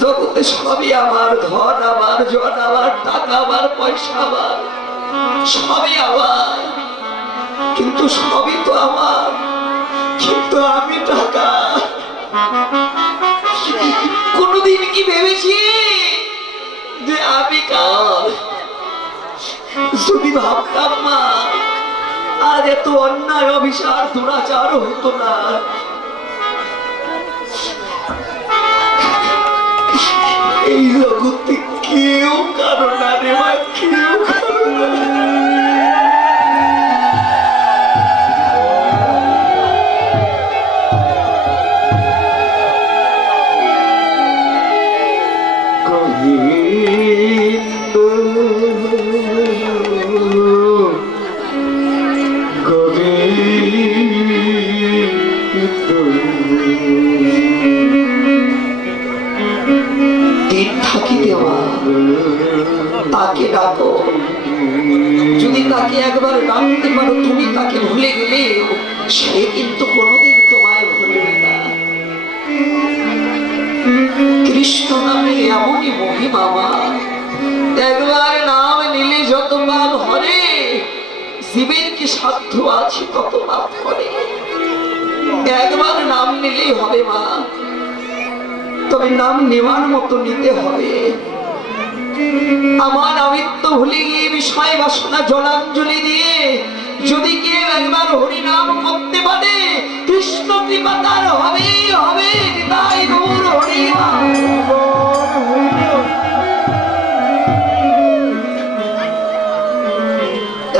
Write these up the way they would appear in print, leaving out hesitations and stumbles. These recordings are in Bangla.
জগতে সবই আমার, ধন আমার, জন আমার, টাকা আমার, পয়সা আমার, সবই আমার, কিন্তু সবই তো আমার, কিন্তু আমি টাকা। কোনদিন কি ভেবেছি যে আমি কার? যদি ভাবতাম মা, আজ এত অন্যায় অভিশাপ দুরাচার হতো না। এই জগতে কেউ কারো না রে মা, কেউ কারো না। তাকে ডাকো, যদি তাকে একবার ডাকতে পারো তুমি, তাকে ভুলে গেলে সে কিন্তু কোনোদিন তোমায় ভুলবে না। কৃষ্ণ নামে এমনই মহিমা মা, একবার নাম নিলে যত পাপ হরে, জীবের কি সাধ্য আছে তত পাপ করে। একবার নাম নিলেই হবে মা, তবে নাম নেওয়ার মতো নিতে হবে। আমার আমিত্ব ভুলে গিয়ে বিষয় বাসনা জলাঞ্জলি দিয়ে যদি কেউ একবার হরি নাম করতে পারে, কৃষ্ণ কৃপা তার হবেই হবে। তাই গৌর হরি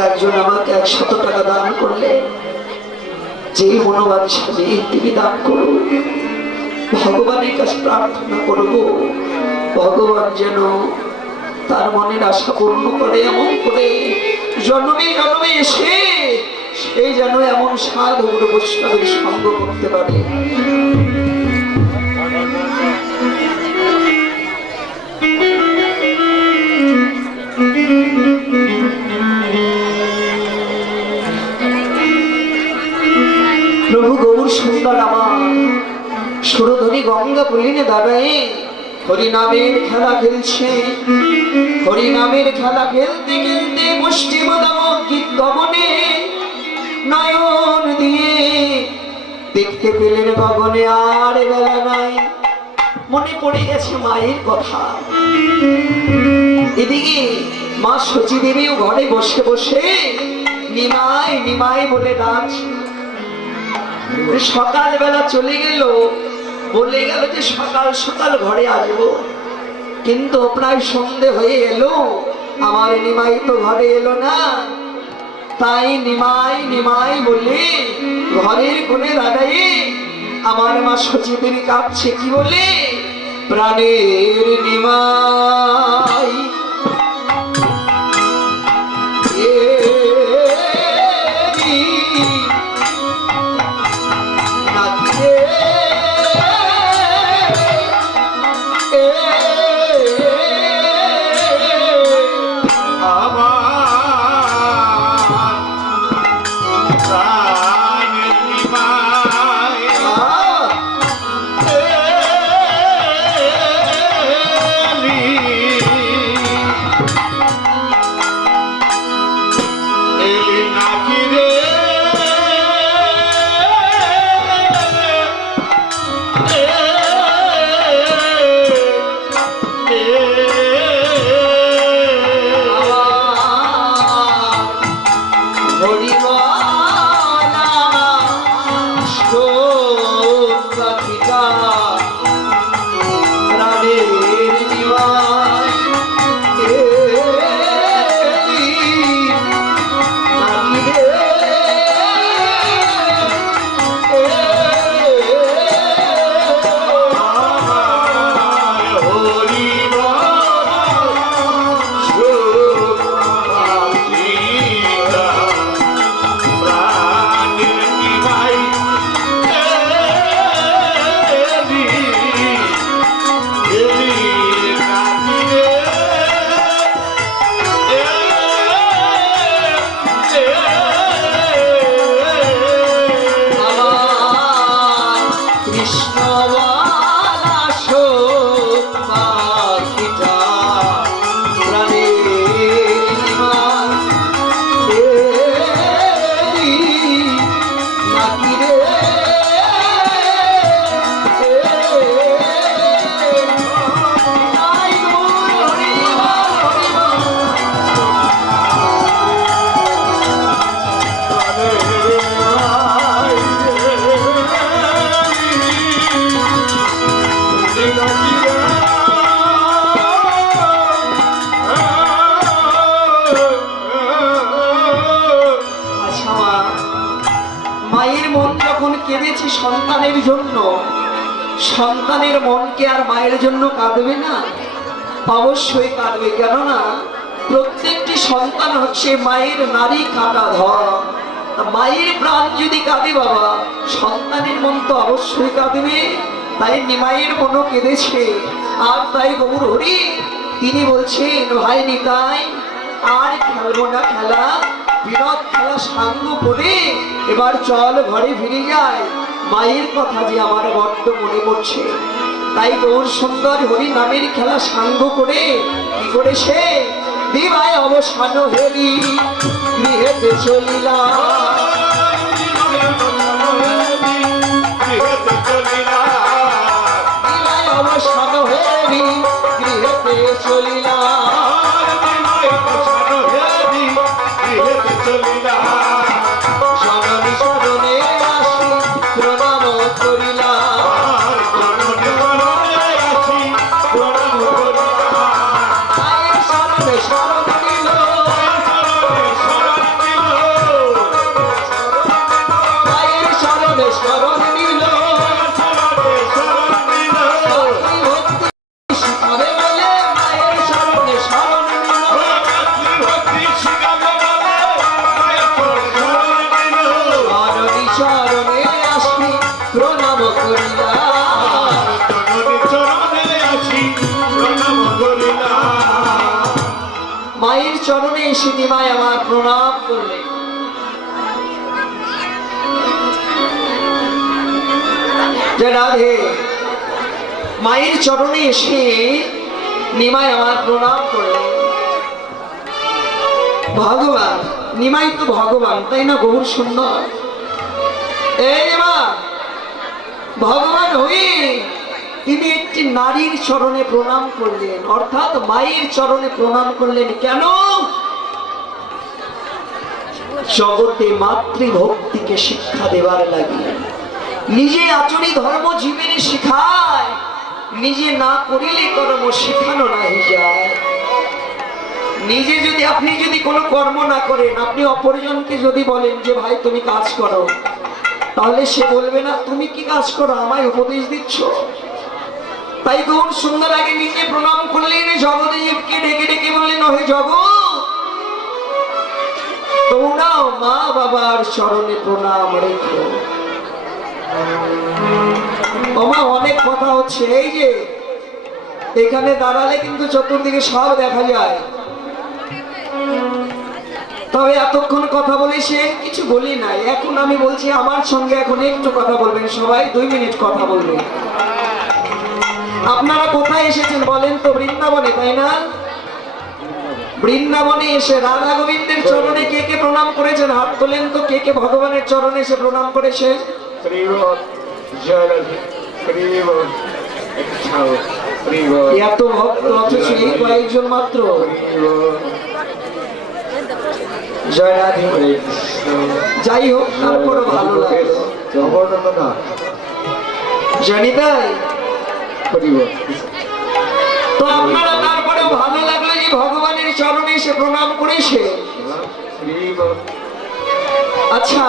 একজন আমাকে 100 টাকা দান করলে, যে মনোবাদ সাথে তিনি দান করুন। ভগবানের কাছে প্রার্থনা করব, ভগবান যেন তার মনের আশা পূর্ণ করে, এমন করে জন্মে জন্মে এসে সেই যেন এমন সাধু গুরু বৈষ্ণবের সঙ্গ করতে পারে। প্রভু গৌর সুন্দর আমার সুরধনী গঙ্গা পুলিনে দাঁড়ায় হরিনামের খেলা খেলছে। হরিনামের খেলা খেলতে খেলতে মুষ্টিমদামক গীত গমনে নয়ন দিয়ে দেখতে পেলেন গগনে আর বেলা নাই। মনে পড়ে গেছে মায়ের কথা। এদিকে মা সচিদেবীও ঘরে বসে বসে নিমাই নিমাই বলে ডাক। সকালবেলা চলে গেল, বলে গেল যে সকাল সকাল ঘরে আসবো, কিন্তু প্রায় সন্ধে হয়ে এলো, আমার নিমাই তো ঘরে এলো না। তাই নিমাই নিমাই বলে ঘরের কোণে দাঁড়িয়ে আমার মা সচিদেবী কাঁদছে, কি বলে? প্রাণের নিমাই কেঁদেছি সন্তানের জন্য, সন্তানের মনকে আর মায়ের জন্য কাঁদবে না? অবশ্যই কাঁদবে, কেননা প্রত্যেকটি সন্তান হচ্ছে মায়ের নারী কাটা ধর। মায়ের প্রাণ যদি কাঁদে বাবা, সন্তানের মন তো অবশ্যই কাঁদবে। তাই নিমাইয়ের মনও কেঁদেছে। আর তাই গৌর হরি তিনি বলছেন, ভাই নিতাই আর খেলবো না খেলা, বিনোদ খেলা সাঙ্গ করে এবার চল ঘরে ফিরে যায়, মায়ের কথা যে আমার বড্ড মনে পড়ছে। তাই গৌর সুন্দর হরি নামের খেলা সাঙ্গ করে কি করে সে দিবায় অবসান হেরি গৃহেতে চলিলা। দিবায় অবসান হেরি গৃহেতে চলিলা। জননী শরণে আসি প্রণাম করিলা। মায়ের শরণে শরণ নিল, মায়ের শরণে শরণ নিল। ভক্তি শিখাবে বলে মায়ের শরণে শরণ নিল। জননী শরণে আসি প্রণাম করিলা। মায়ের চরণে এসে নিমাই আমার প্রণাম করলে। জয় রাধে। মায়ের চরণে এসে নিমাই আমার প্রণাম করলে। ভগবান, নিমাই তো ভগবান, তাই না গৌর সুন্দর? এই মা, ভগবান হয়ে তিনি একটি নারীর চরণে প্রণাম করলেন, অর্থাৎ মায়ের চরণে প্রণাম করলেন। কেন? জগতে মাতৃভক্তিকে শিক্ষা দেবার লাগে। নিজে আচরি ধর্ম জীবনে শিখায়, নিজে না করিলে কর্ম শিখানো নাহি যায়। নিজে যদি আপনি যদি কোনো কর্ম না করেন, আপনি অপরজনকে যদি বলেন যে ভাই তুমি কাজ করো, তাহলে সে বলবে না তুমি কি কাজ করো, আমায় উপদেশ দিচ্ছ। তাই গৌর সুন্দর আগে নিজে প্রণাম করলেন, জগদেবকে ডেকে ডেকে বললেন, ওহে জগৎ, তোমরাও মা বাবার চরণে প্রণাম রেখো। ওমা, অনেক কথা হচ্ছে। এই যে এখানে দাঁড়ালে কিন্তু চতুর্দিকে সব দেখা যায়, তবে এতক্ষণ কথা বলে সে কিছু বলি নাই। এখন আমি বলছি আমার সঙ্গে এখন একটু কথা বলবেন, সবাই 2 মিনিট কথা বলবেন। আপনারা কোথায় এসেছেন বলেন তো? বৃন্দাবনে, তাই না? বৃন্দাবনে এসে রাধা গোবিন্দের চরণে কে কে প্রণাম করেছেন? হাত তোলেন তো। কে কে ভগবানের চরণে এসে প্রণাম করেছে? এত ভক্ত অথচ এই কয়েকজন মাত্র। জয় রাধে। যাই হোক, তারপরে ভালো লাগলো। জানি তাই তো আপনারা তারপরেও ভালো লাগলো যে ভগবানের চরণে এসে প্রণাম করেছে। আচ্ছা,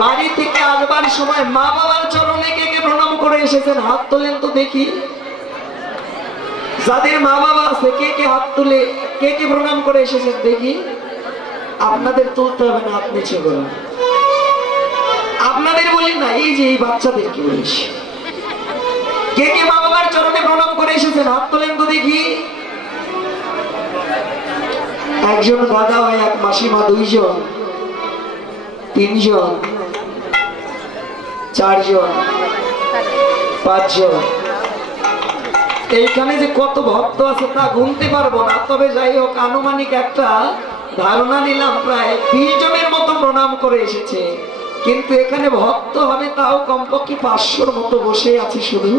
বাড়ি থেকে আসবার সময় মা বাবার চরণে কে কে প্রণাম করে এসেছেন? হাত তোলেন তো দেখি। যাদের মা বাবা আছে কে কে হাত তুলে কে কে প্রণাম করে এসেছেন দেখি। আপনাদের তুলতে হবে না, আপনি নিচে করুন। আপনাদের বলি না, এই যে এই বাচ্চাদেরকে বলেছি। কে কে মা বাবার চরণে প্রণাম করে এসেছেন? হাত তোলেন তো দেখি। একজন দাদা হয়, এক মাসিমা, 2 জন, 3 জন, 4 জন, 5 জন। এইখানে যে কত ভক্ত আছে তা গুনতে পারবো না, তবে যাই হোক আনুমানিক একটা ধারণা নিলাম, প্রায় 20 জনের মতো প্রণাম করে এসেছে। কিন্তু এখানে ভক্ত হবে তাও কমপক্ষে 500-র মতো বসে আছে শুধু।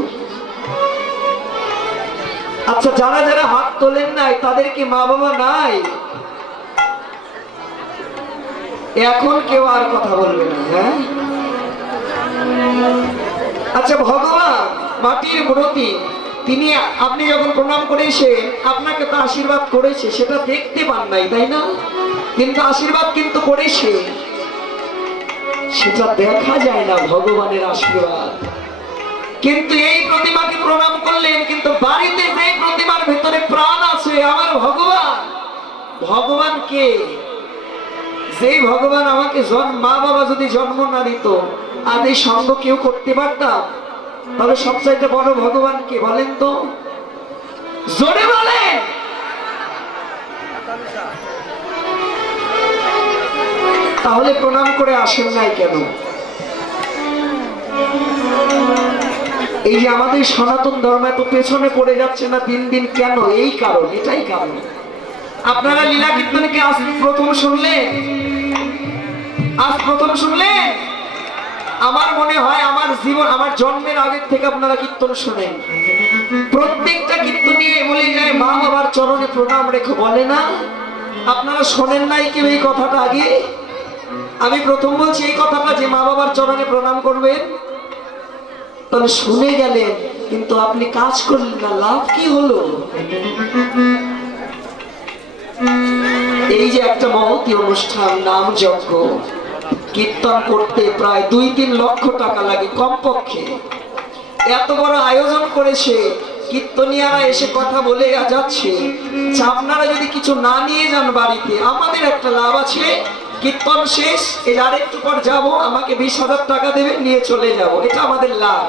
আচ্ছা, যারা যারা হাত তোলেন নাই তাদের কি মা বাবা নাই? এখন কেউ আর কথা বলবে না, হ্যাঁ? আচ্ছা, ভগবান মাটির মূর্তি, তিনি আপনি যখন প্রণাম করেছে আপনাকে তো আশীর্বাদ করেছে, সেটা দেখতে পান নাই, তাই না? কিন্তু আশীর্বাদ কিন্তু করেছে। সেটা দেখা যায় না ভগবানের আশীর্বাদ। কিন্তু এই প্রতিমাকে প্রণাম করলেন, কিন্তু বাড়িতে যে প্রতিমার ভেতরে প্রাণ আছে আমার ভগবান, ভগবান কে? যেই ভগবান আমাকে মা বাবা যদি জন্ম না দিত আর এই সঙ্গ কেউ করতে পারতাম, তবে সবচাইতে বড় ভগবান কে বলেন তো? জোরে বলেন। তাহলে প্রণাম করে আসেন নাই কেন? এই যে আমাদের সনাতন ধর্ম এত পেছনে পড়ে যাচ্ছে না দিন দিন, কেন? এই কারণ, এটাই কারণ। আপনারা লীলা কীর্তনকে আজ প্রথম শুনলেন, আজ প্রথম শুনলেন। আমার মনে হয় আমার জীবন, আমার জন্মের আগের থেকে আপনারা কীর্তন শুনেন। প্রত্যেকটা কীর্তনে বলে যায় মা বাবার চরণে প্রণাম রেখো, বলে না? আপনারা শোনেন নাই কেউ এই কথাটা আগে? আমি প্রথম বলছি এই কথাটা যে মা বাবার চরণে প্রণাম করবেন। তাহলে শুনে গেলেন, কিন্তু আপনি কাজ করলেন না, লাভ কি হলো? এই যে একটা মহতী অনুষ্ঠান নাম যজ্ঞ, কীর্তন করতে প্রায় 2-3 লক্ষ টাকা লাগে কমপক্ষে। এত বড় আয়োজন করেছে, কীর্তনিয়ারা এসে কথা বলে যাচ্ছে। আপনারা যদি কিছু না নিয়ে যান বাড়িতে, আমাদের একটা লাভ আছে, কীর্তন শেষ এই আরেকটু পর যাব, আমাকে 20,000 টাকা দেবে, নিয়ে চলে যাব, এটা আমাদের লাভ।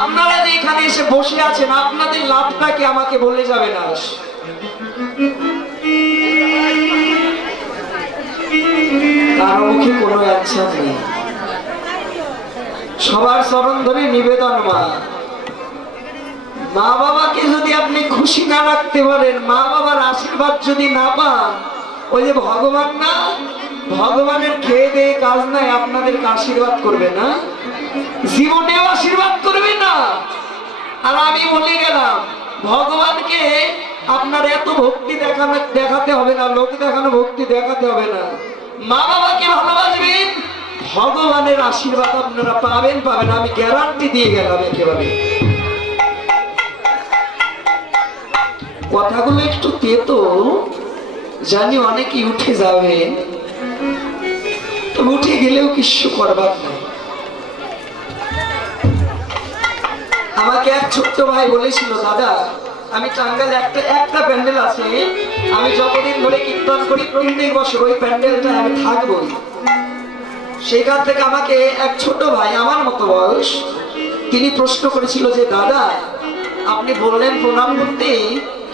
আপনারা যে এখানে এসে বসে আছেন, আপনাদের লাভটা কি আমাকে বলে যাবে না? কারো মুখে কোনো অ্যাকশন নেই। সবার চরণ ধরে নিবেদন, মা বাবাকে যদি আপনি খুশি না রাখতে পারেন, মা বাবার আশীর্বাদ যদি না পান, ওই যে ভগবান না, ভগবানের খেয়ে দিয়ে কাজ নাই, আপনাদেরকে আশীর্বাদ করবে না, জীবনেও আশীর্বাদ করবে না। আর আমি বলে গেলাম, ভগবানকে আপনার এত ভক্তি দেখাতে হবে না, লোক দেখানো ভক্তি দেখাতে হবে না। মা বাবাকে ভালোবাসবেন, ভগবানের আশীর্বাদ আপনারা পাবেন, পাবেন, আমি গ্যারান্টি দিয়ে গেলাম একেবারে। কথাগুলো একটু তেতো জানি, অনেকেই উঠে যাবেন, তো উঠে গেলেও কিছু করবার নাই। আমাকে এক ছোট্ট ভাই বলেছিল, দাদা আমি টাঙ্গাইলে একটা প্যান্ডেল আছে, আমি যতদিন ধরে কীর্তন করি প্রত্যেক বছর ওই প্যান্ডেলটা আমি থাকবই। সেখান থেকে আমাকে এক ছোট ভাই, আমার মতো বয়স, তিনি প্রশ্ন করেছিল যে দাদা আপনি বললেন প্রণাম করতে,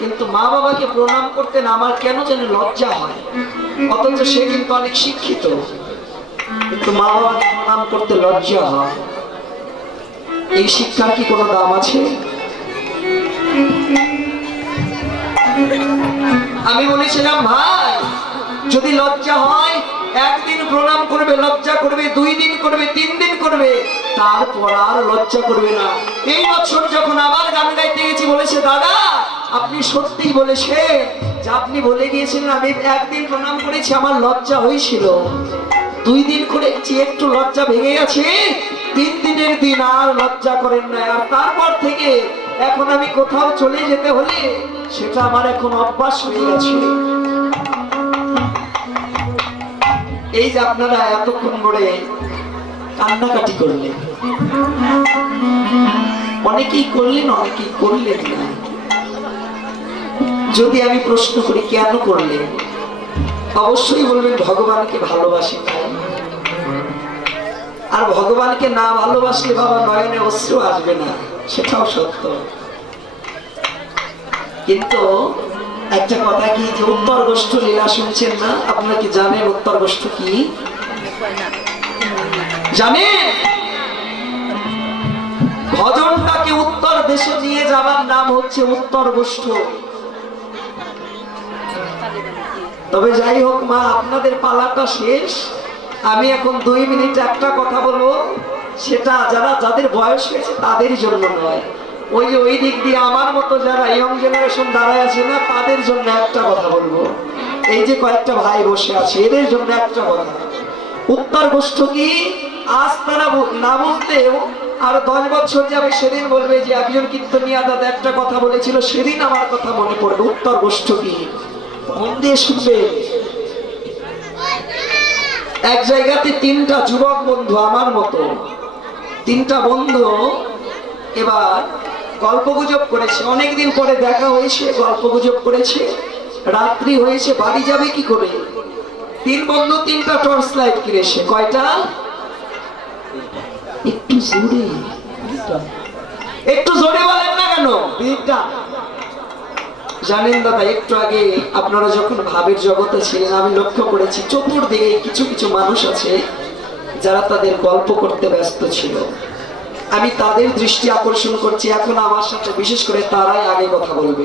কিন্তু মা বাবাকে প্রণাম করতে না আমার কেন যেন লজ্জা হয়, অথচ সে কিন্তু অনেক শিক্ষিত, কিন্তু মা বাবাকে প্রণাম করতে লজ্জা হয়। এই শিক্ষার কি কোনো দাম আছে? আমি বলেছিলাম ভাই যদি লজ্জা হয়, একদিন প্রণাম করবে, লজ্জা করবে, 2 দিন করবে, 3 দিন করবে, তারপর আর লজ্জা করবে না। এই বছর যখন আবার গান গাইতে গেছি, বলেছে দাদা আপনি সত্যিই বলেছেন যে আপনি বলে গিয়েছিলেন আমি একদিন প্রণাম করেছি, আমার লজ্জা হয়েছিল, 2 দিন করেছি, একটু লজ্জা ভেঙে গেছে, 3 দিনের দিন আর লজ্জা করেন না। আর তারপর থেকে এখন আমি কোথাও চলে যেতে হলে সেটা আমার এখন অভ্যাস হয়ে গেছে। এই যে আপনারা এতক্ষণ ধরে কান্নাকাটি করলেন, অনেকেই করলেন, অনেকেই করলেন না। যদি আমি প্রশ্ন করি কেন করলেন, অবশ্যই বলবেন ভগবানকে ভালোবাসি তাই। আর ভগবানকে না ভালোবাসলে বাবা নয়নে অশ্রু আসবে না, সেটাও সত্য। কিন্তু একটা কথা কি, যে উত্তর গোষ্ঠ লীলা শুনছেন না, আপনারা কি জানেন উত্তর গোষ্ঠ কি জানেন? ভজনটাকে উত্তর দেশে নিয়ে যাবার নাম হচ্ছে উত্তর গোষ্ঠ। তবে যাই হোক মা, আপনাদের পালাটা শেষ, আমি এখন 2 মিনিট একটা কথা বলবো, সেটা যাদের বয়স হয়েছে তাদের জন্য নয়, ওই দিক দিয়ে আমার মতো যারা ইয়ং জেনারেশন দাঁড়ায় আছে না, তাদের জন্য একটা কথা বলবো। এই যে কয়েকটা ভাই বসে আছে, এদের জন্য একটা কথা। উত্তর গোষ্ঠ কি আজ তারা না বুঝতেও আর 10 বছর যাবে, সেদিন বলবে যে একজন কীর্তনিয়া দাদা একটা কথা বলেছিল, সেদিন আমার কথা মনে পড়বে। উত্তর গোষ্ঠ কি? মন দিয়ে শুনবে। এক জায়গাতে তিনটা যুবক বন্ধু আমার মতো, তিনটা বন্ধু এবার গল্পগুজব করেছে। অনেকদিন পরে দেখা হয়েছে, গল্পগুজব করেছে, রাত্রি হয়েছে, বাড়ি যাবে কি করে। তিন বন্ধু তিনটা টর্চ লাইট কিনেছে। কয়টা? একটু জোরে, একটু জোরে বলেন না কেন? তিনটা। জানেন দাদা, একটু আগে আপনারা যখন ভাবের জগতে ছিলেন, আমি লক্ষ্য করেছি চতুর্দিকে কিছু কিছু মানুষ আছে যারা তাদের গল্প করতে ব্যস্ত ছিল। আমি তাদের দৃষ্টি আকর্ষণ করছি, এখন আমার সাথে বিশেষ করে তারাই আগে কথা বলবে।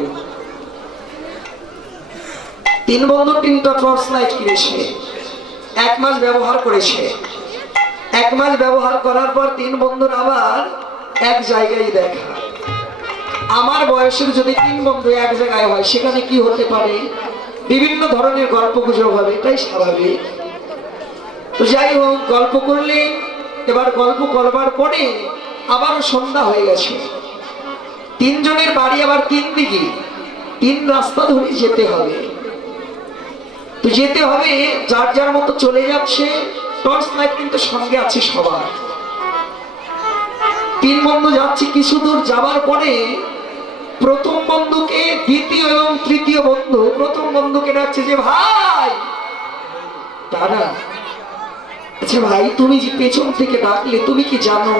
তিন বন্ধু তিনটা টর্চ লাইট কিনেছে, 1 মাস ব্যবহার করেছে। 1 মাস ব্যবহার করার পর তিন বন্ধুর আবার এক জায়গায় দেখা। আমার বয়সের যদি তিন বন্ধু এক জায়গায় হয়, সেখানে কি হতে পারে? বিভিন্ন ধরনের গল্প গুজব হবে, এটাই স্বাভাবিক। তো যাই হোক, গল্প করলে এবার গল্প করবার পরে আবারও সন্ধ্যা হয়ে গেছে। তিনজনের বাড়ি আবার তিন দিকে, তিন রাস্তা ধরে যেতে হবে। তো যেতে হবে, যার যার মতো চলে যাচ্ছে। টর্চ লাইট কিন্তু সঙ্গে আছে সবার। তিন বন্ধু যাচ্ছে, কিছু দূর যাবার পরে প্রথম বন্ধুকে দ্বিতীয় এবং তৃতীয় বন্ধু প্রথম বন্ধুকে ডাকছে যে ভাই। দাদা, আচ্ছা ভাই, তুমি যে পেছন থেকে ডাকলে, তুমি কি জানো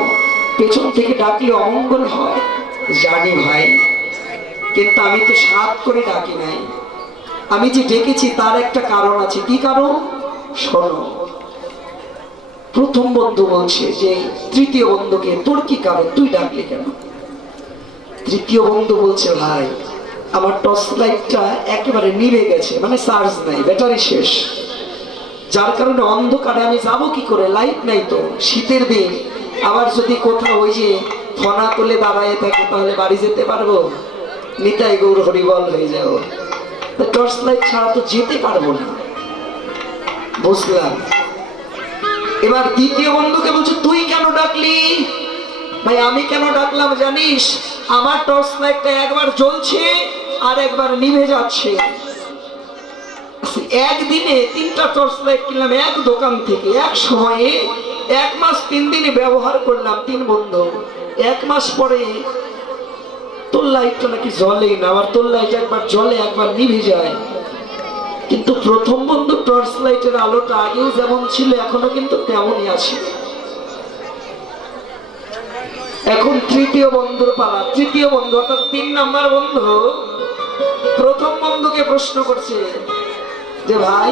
পেছন থেকে ডাকলে অমঙ্গল হয়? জানি ভাই, কিন্তু আমি তো সাধ করে ডাকি নাই। আমি যে ডেকেছি তার একটা কারণ আছে। কি কারণ? শোনো। প্রথম বন্ধু বলছে যে তৃতীয় বন্ধুকে, তোর কি কারণ, তুই ডাকলি কেন? তৃতীয় বন্ধু বলছে ভাই, আমার টর্চ লাইটটা একেবারে নিভে গেছে, মানে চার্জ নাই, ব্যাটারি শেষ, যার কারণে অন্ধকারে আমি যাব কি করে, লাইট নাই তো। শীতের দিন, আবার যদি কোথাও ওই যে ফনা তুলে দাঁড়ায় থাকে, তাহলে বাড়ি যেতে পারবো? নিতাই গৌর হরিবল হয়ে যাবো। টর্চ লাইট ছাড়া তো যেতে পারবো না। বুঝলাম। এবার দ্বিতীয় বন্ধুকে বলছে, তুই কেন ডাকলি? ভাই, আমি কেন ডাকলাম জানিস? আমার টর্চ লাইটটা একবার জ্বলছে আর একবার নিভে যাচ্ছে। একদিনে 3টা টর্চ লাইট কিনলাম এক দোকান থেকে, এক সময়ে 1 মাস 3 দিনে ব্যবহার করলাম তিন বন্ধু। 1 মাস পরে তোর লাইটটা নাকি জ্বলেই না, আবার তোর লাইট একবার জ্বলে একবার নিভে যায়। কিন্তু প্রথম বন্ধু টর্চ লাইটের আলোটা আগেও যেমন ছিল, এখনো কিন্তু তেমনই আছে। এখন তৃতীয় বন্ধুর পালা। তৃতীয় বন্ধু অর্থাৎ 3 নাম্বার বন্ধু প্রথম বন্ধুকে প্রশ্ন করছে যে ভাই,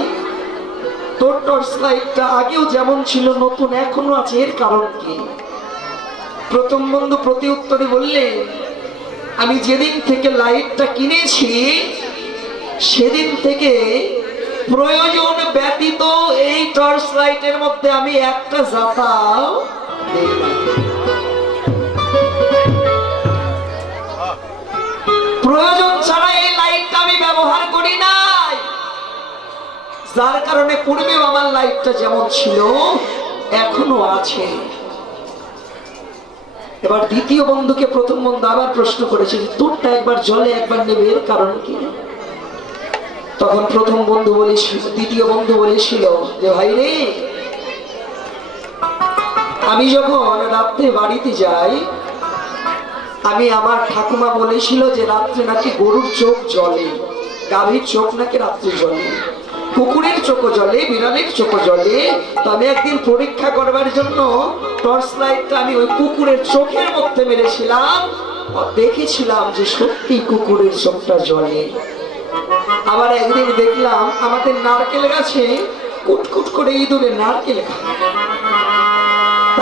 তোর টর্চ লাইটটা আগেও যেমন ছিল নতুন এখনো আছে, এর কারণ কি? প্রথম বন্ধু প্রতি উত্তরে বললে, আমি যেদিন থেকে লাইটটা কিনেছি সেদিন থেকে প্রয়োজন ব্যতীত এই টর্চ লাইটের মধ্যে আমি একটা জাতাও দেই না। প্রয়োজন ছাড়া এই লাইটটা আমি ব্যবহার করি নাই, যার কারণে পূর্বে আমার লাইটটা যেমন ছিল এখনো আছে। এবার দ্বিতীয় বন্ধুকে প্রথম বন্ধু আবার প্রশ্ন করেছে যে তোরটা একবার জ্বলে একবার নেবে, এর কারণ কি? তখন প্রথম বন্ধু বলেছিল, দ্বিতীয় বন্ধু বলেছিল যে ভাই রে, আমি যখন রাত্রে বাড়িতে যাই, আমি আমার ঠাকুমা বলেছিল যে রাত্রে নাকি গরুর চোখ জ্বলে, গাভীর চোখ নাকি রাত্রে জ্বলে, কুকুরের চোখও জ্বলে, বিড়ালের চোখও জ্বলে। তো আমি একদিন পরীক্ষা করবার জন্য টর্চ লাইটটা আমি ওই কুকুরের চোখের মধ্যে মেরেছিলাম, দেখেছিলাম যে সত্যি কুকুরের চোখটা জ্বলে। আবার একদিন দেখলাম আমাদের নারকেল গাছে কুটকুট করে ইঁদুরে নারকেল খায়।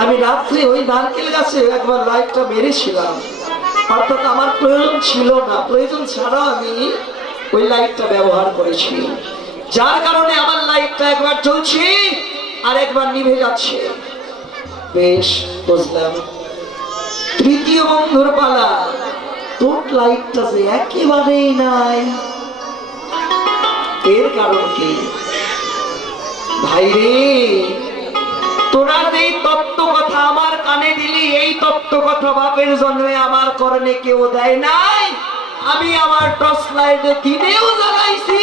আমি রাত্রে ওই নারকেল গাছে একবার লাইটটা মেরেছিলাম, অর্থাৎ আমার প্রয়োজন ছিল না, প্রয়োজন ছাড়া আমি ওই লাইটটা ব্যবহার করেছি, যার কারণে আমার লাইটটা একবার জ্বলছে আর একবার নিভে যাচ্ছে। বেশ, বুঝলাম। তৃতীয় বন্ধুর পালা। তোর লাইটটা যে একেবারেই নাই, এর কারণ কি? ভাই রে, তোরা এই তত্ত্ব কথা আমার কানে দিলি, এই তত্ত্ব কথা বাপের জন্মে আমার কর্ণে কেউ দেয় নাই। আমি আমার টর্চ লাইট দিনেও জ্বালাইছি,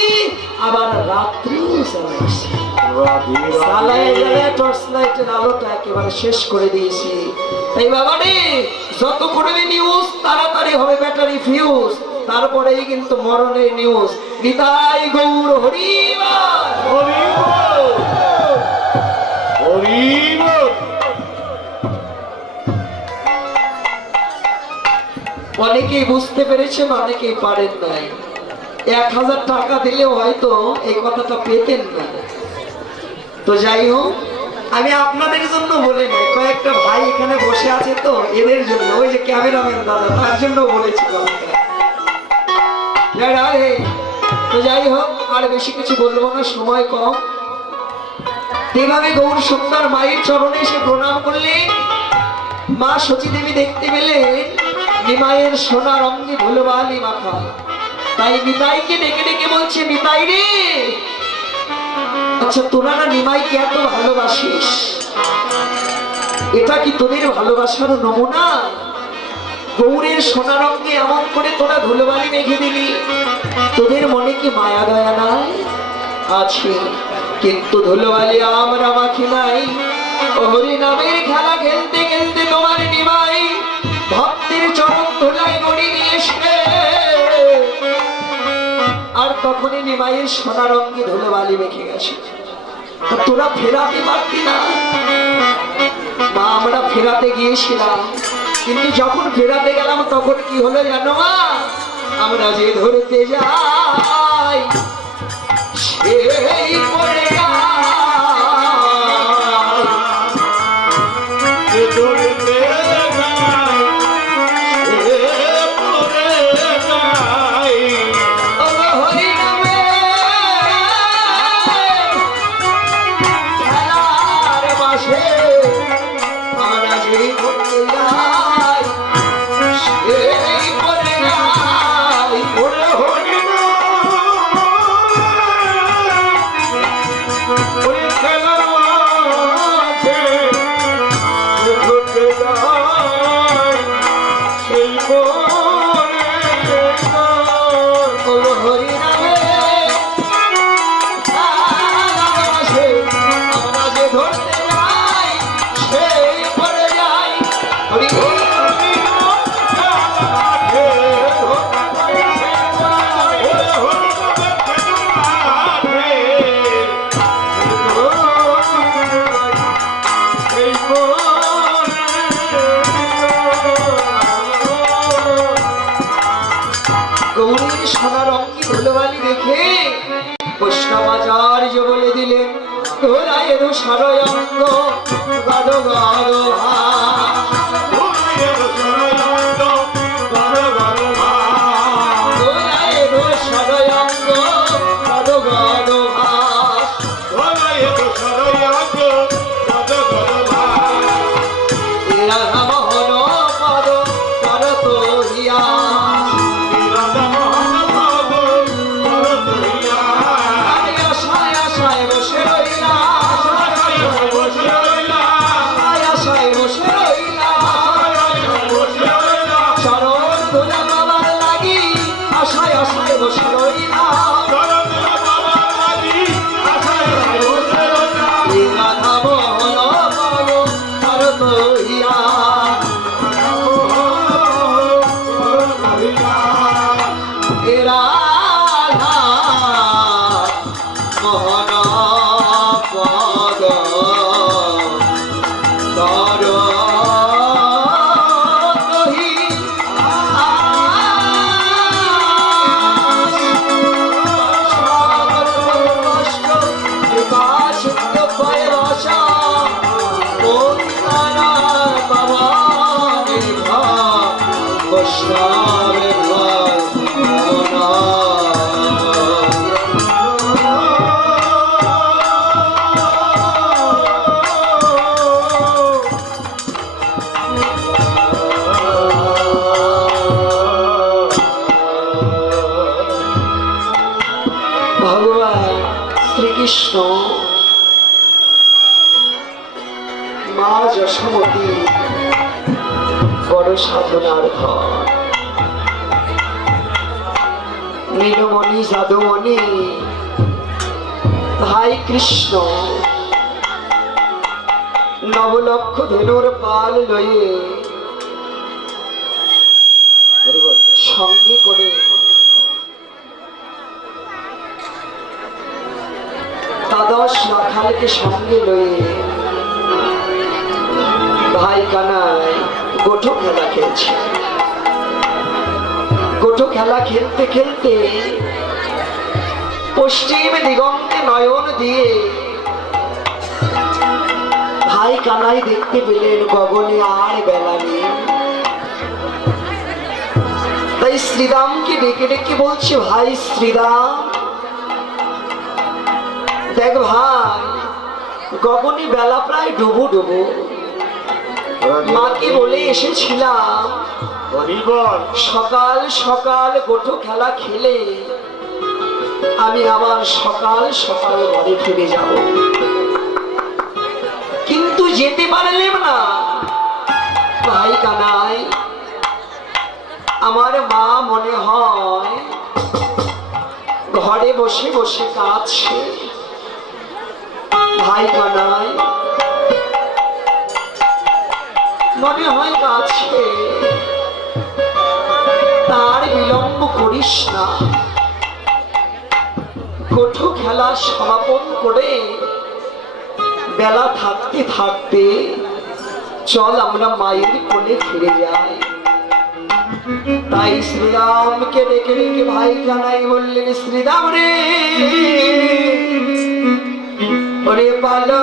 আবার রাত্রেও জ্বালাইছি। জ্বালায় জ্বালায় টর্চ লাইটের আলোটা একেবারে শেষ করে দিয়েছি। এই বাবা রে, যত করবে নিউজ তাড়াতাড়ি হবে ব্যাটারি ফিউজ, তারপরেই কিন্তু মরণের নিউজ। নিতাই গৌর হরিবার অনেকেই বুঝতে পেরেছেন, অনেকেই পারেন নাই। 1000 টাকা দিলেও হয়তো এই কথাটা পেতেন না। তো যাই হোক, আমি আপনাদের জন্য বলে নাই, কয়েকটা ভাই এখানে বসে আছে তো এদের জন্য, ওই যে ক্যামেরাম্যান দাদা তার জন্য বলেছি কথাটা। তো যাই হোক, আর বেশি কিছু বলবো না, সময় কম। এভাবে গৌর সুন্দর মায়ের চরণে এসে প্রণাম করলেন। মা সচী দেবী দেখতে পেলেন নিমাইয়ের সোনার অঙ্গে ধুলোবালি মাখা। তাই নিতাইকে ডেকে ডেকে বলছে, নিতাই রে, আচ্ছা তোরা না নিমাইকে এত ভালোবাসিস, এটা কি তোদের ভালোবাসার নমুনা? গৌরের সোনার অঙ্গে এমন করে তোরা ধুলোবালি মেখে দিলি, তোদের মনে কি মায়া দয়া নাই? আছে, কিন্তু ধুলোবালি আমরা মাখি নাই। হরি নামের খেলা খেলতে খেলতে তোমার নিমাই ভক্তের চরণ ধুলায় গড়ি নিয়েছে, আর তখনই নিমাইয়ের সোনার অঙ্গে ধুলোবালি মেখে গেছে। তোরা ফেরাতে পারতি না? মা আমরা ফেরাতে গিয়েছিলাম, কিন্তু যখন ফেরাতে গেলাম তখন কি হলো জানো মা? আমরা যে ধরতে যাই সেই পড়ে সারয়ঙ্গ গদ গদ শ্রীকৃষ্ণ মা যশোমতী বড় সাধনার ঘর। নীলমণি যাদবমণি ভাই কৃষ্ণ নবলক্ষ ধনুর পাল লয়ে সঙ্গে করে দ্বাদশ রাখালকে সঙ্গে লয়ে ভাই কানাই গোঠো খেলা খেলছে। গোঠো খেলা খেলতে খেলতে পশ্চিম দিগন্তে নয়ন দিয়ে ভাই কানাই দেখতে পেলেন গগনে আর বেলা নেই। তাই শ্রীরামকে ডেকে ডেকে বলছে, ভাই শ্রীরাম, দেখ ভাই গগনে বেলা প্রায় ডুবো ডুবো। মাকে বলে এসেছিলাম সকাল সকাল গোঠো খেলা খেলে আমি আবার সকাল সকাল ঘরে ফিরে যাব, কিন্তু যেতে পারলাম না। ভাই কানাই, আমার মা মনে হয় ঘরে বসে বসে কাঁদছে। ভাই কানাই মনে হয় কাঁদছে, তার বিলম্ব করিস না। গোঠো খেলা সমাপন করে বেলা থাকতে থাকতে চল আমরা মায়ের কোলে ফিরে যাই। তাই শ্রীরামকে ডেকে ডেকে ভাই কানাই বললেন, শ্রীরাম রে, ওরে পালো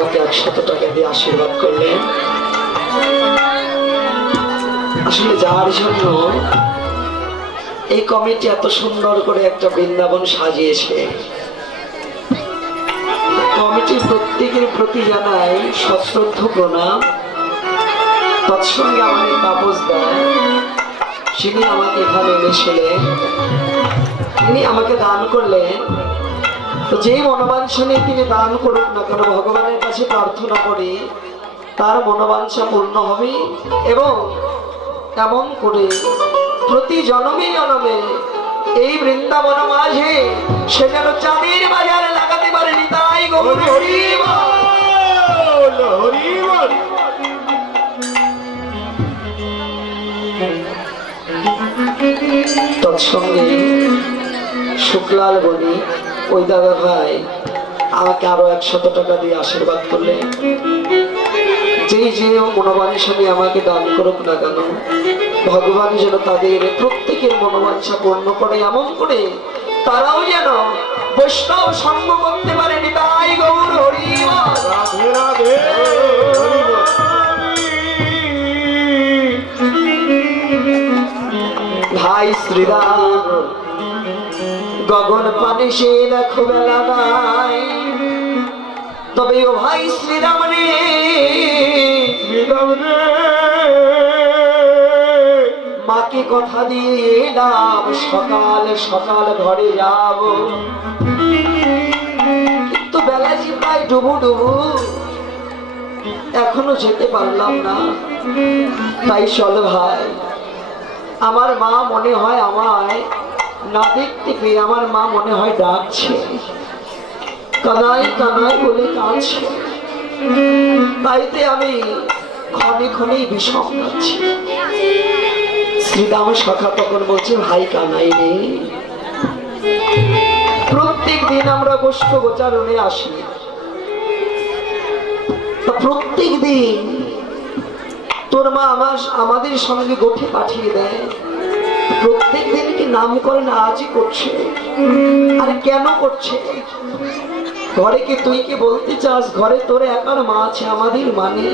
আমাকে 100 টাকা দিয়ে আশীর্বাদ করলেন। আসলে যার জন্য এই কমিটি এত সুন্দর করে একটা বৃন্দাবন সাজিয়েছে, কমিটির প্রত্যেকের প্রতি জানাই সশ্রদ্ধ প্রণাম। তৎসঙ্গে আমাদের তাপস দেয়, তিনি আমাকে এখানে এনেছিলেন, তিনি আমাকে দান করলেন। তো যেই মনোবাঞ্ছা নিয়ে তিনি দান করুন না কেন, ভগবানের কাছে প্রার্থনা করি তার মনোবাঞ্ছা পূর্ণ হবে, এবং এমন করে প্রতি জনমে জনমে এই বৃন্দাবন মাঝে সে যেন চাঁদের বাজারে লাগাতে পারে। নিতাই গৌর হরি বল, হরি বল। তৎসঙ্গে শুক্লাল বনি ওই দাদা ভাই আমাকে আরো 100 টাকা দিয়ে আশীর্বাদ করলেন। যেই যে মনোবাঞ্ছা নিয়ে আমাকে দান করুক না কেন, ভগবান যেন তাদের প্রত্যেকের মনোবাঞ্ছা পূর্ণ করে, এমন করে তারাও যেন বৈষ্ণব সঙ্গ করতে পারে। নিতাই গৌর হরি রাধে রাধে। ভাই শ্রীরাম গগন পানে সে দেখো বেলা নাই, তবে ও ভাই শ্রীরাম রে, শ্রীরাম রে, মাকে কথা দিয়ে এলাম সকাল সকাল ঘরে যাব, কিন্তু বেলা যে প্রায় ডুবু ডুবু, এখনো যেতে পারলাম না। তাই চল ভাই, আমার মা মনে হয় আমায় না দেখতে পেয়ে আমার মা মনে হয় ডাকছে, কানাই কানাই বলে কাঁদছে। তাইতে আমি ক্ষণে ক্ষণেই বিষম পাচ্ছি। শ্রীরাম সখা তখন বলছে, ভাই কানাই রে, প্রত্যেক দিন আমরা গোষ্ঠ গোচারণে আসি, প্রত্যেক দিন তোর মা আমাদের সঙ্গে গোঠে পাঠিয়ে দেয়, প্রত্যেক দিন কি নামকরণ আজই করছে? আর কেন করছে? ঘরে কি তুই কি বলতে চাস ঘরে তোর একার মা আছে, আমাদের মানে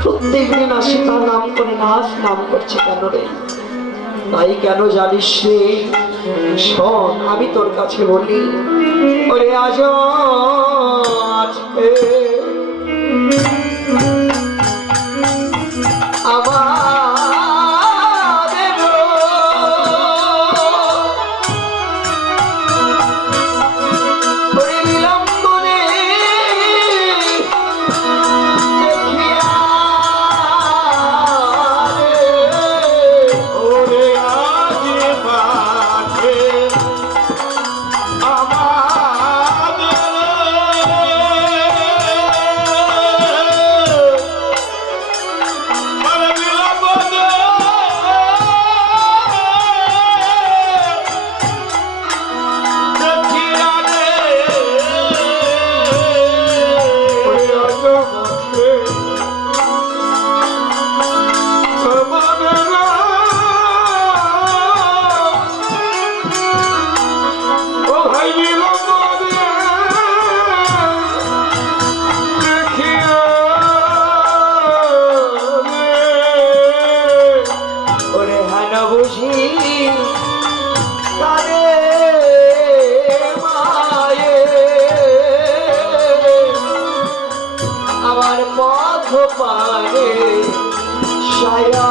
প্রত্যেক দিন আসি তার নাম করে নাচ নাম করছে কেন রে? তাই কেন জানিস রে? শোন আমি তোর কাছে বলি, ওরে আজ আমার পথ পারে সায়া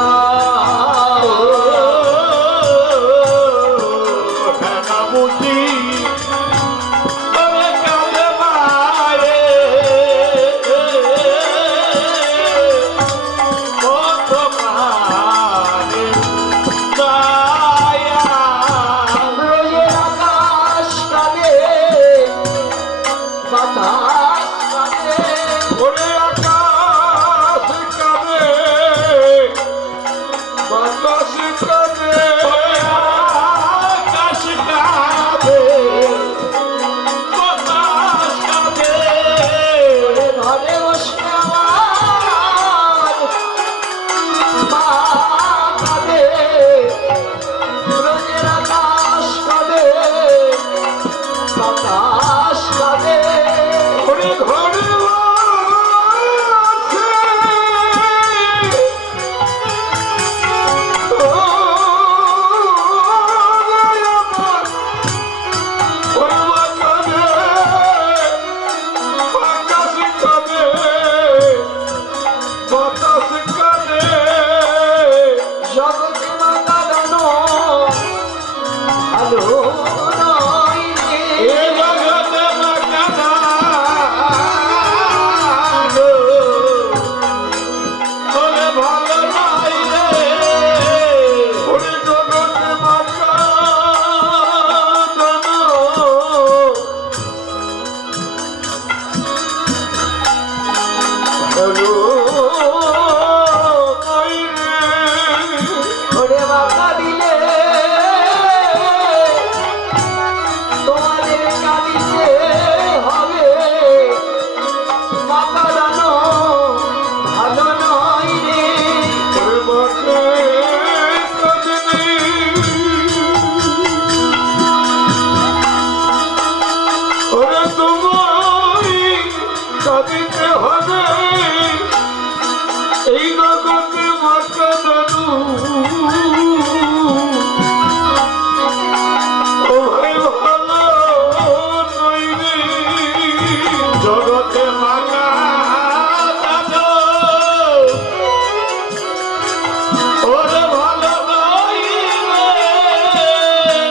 বুঝি ভালো নয় রে। এ জগতে মাকানা ওরে ভালো নাই রে। ওরে জগতে মাকানা ভালো নাই রে। ওরে বাবা দিলে তোমাদের কাঁদিতে হবে, বাবা জানো ভালো নয় রে। ওরে মাকে কাঁদিনি ওরে তোমায় কাঁদিতে হবে এই জগতে মাকে জানু ও ভাই ভালো নই রে। জগতে মাকা জানো ওরে ভালো নই রে।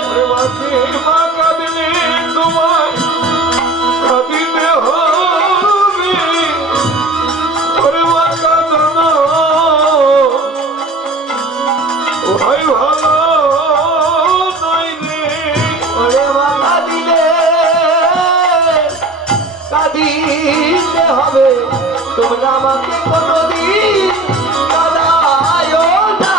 ওরে মাকে মা কাঁদিলে তোমায় কাঁদিতে হবে ওরে মাকা জানো ও ভাই ভালো নই রে। ওরে বাবা দিলে কাঁদিতে হবে, তোমরা আমাকে কোনোদিন কাঁদায়ও না।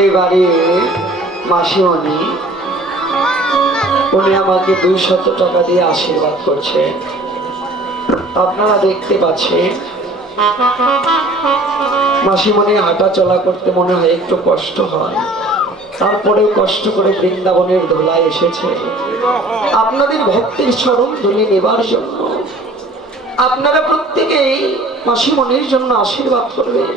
এইবারে মাসিমণি উনি আমাকে 200 টাকা দিয়ে আশীর্বাদ করছে। আপনারা দেখতে পাচ্ছেন মাসিমণি হাঁটা চলা করতে মনে হয় একটু কষ্ট হয়, তারপরেও কষ্ট করে বৃন্দাবনের ধুলায় এসেছে আপনাদের ভক্তের চরণ ধুলি নেবার জন্য। আপনারা প্রত্যেকেই মাসিমণির জন্য আশীর্বাদ করবেন।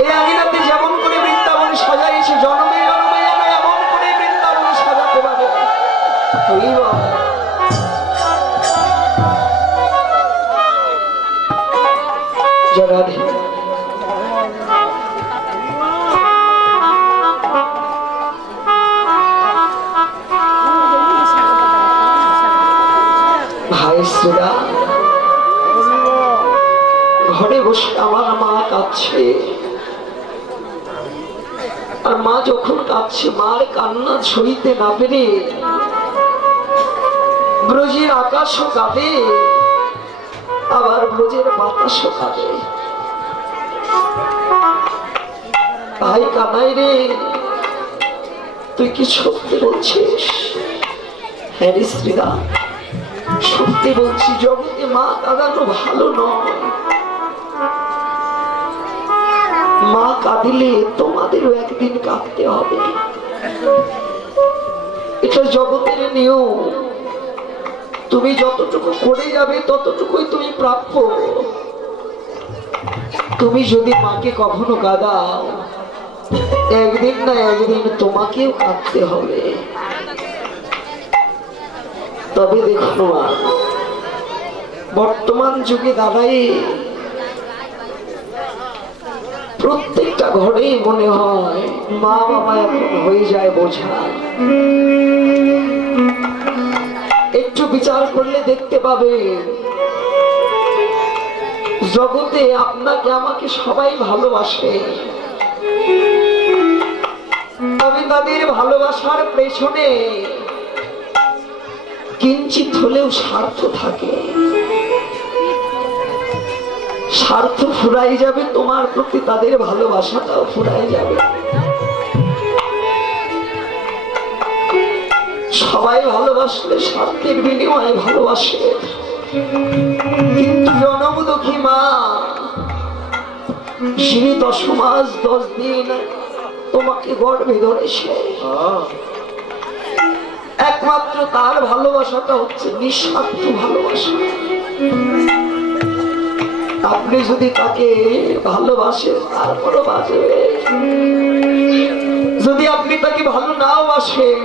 এই আঙিনাতে যেমন করে বৃন্দাবন সাজাইছে, জন্মে জন্মে যেন এমন করে বৃন্দাবন সাজাতে পারে। জরাধি ভাই শ্রীরা ঘরে বসে আমার মা কাঁদছে, আর মা যখন কাঁদছে মার কান্না সইতে না পেরে ব্রজের আকাশও কাঁদে, আবার ব্রজের বাতাসও কাঁদে। তাই কানাই রে, তুই কি সত্যি বলছিস? হ্যাঁ রে শ্রীরা, সত্যি বলছি। জগতে মা কাঁদানো ভালো নয়। মা কাঁদিলে তোমাদেরও একদিন কাঁদতে হবে, এটা জগতের নিয়ম। তুমি যতটুকু করে যাবে ততটুকুই তুমি প্রাপ্য। তুমি যদি মাকে কখনো কাঁদাও, একদিন না একদিন তোমাকেও কাঁদতে হবে। তবে দেখো মা, বর্তমান যুগে দাঁড়াই প্রত্যেকটা ঘরেই মনে হয় মা বাবা এখন হয়ে যায় বোঝা। একটু বিচার করলে দেখতে পাবে জগতে আপনাকে আমাকে সবাই ভালোবাসে, তবে তাদের ভালোবাসার পেছনে কিঞ্চিত হলেও স্বার্থ থাকে। স্বার্থ ফুরাই যাবে, তোমার প্রতি তাদের ভালোবাসাটাও ফুরাই যাবে। সবাই ভালোবাসলে স্বার্থের বিনিময়ে ভালোবাসে, কিন্তু জনমদুখী মা তিনি 10 মাস 10 দিন তোমাকে গর্ভে ধরেছে। একমাত্র তার ভালোবাসাটা হচ্ছে নিঃস্বার্থ ভালোবাসা। আপনি যদি তাকে ভালোবাসেন তারপরও বাঁচবে, যদি আপনি তাকে ভালো নাও বাসেন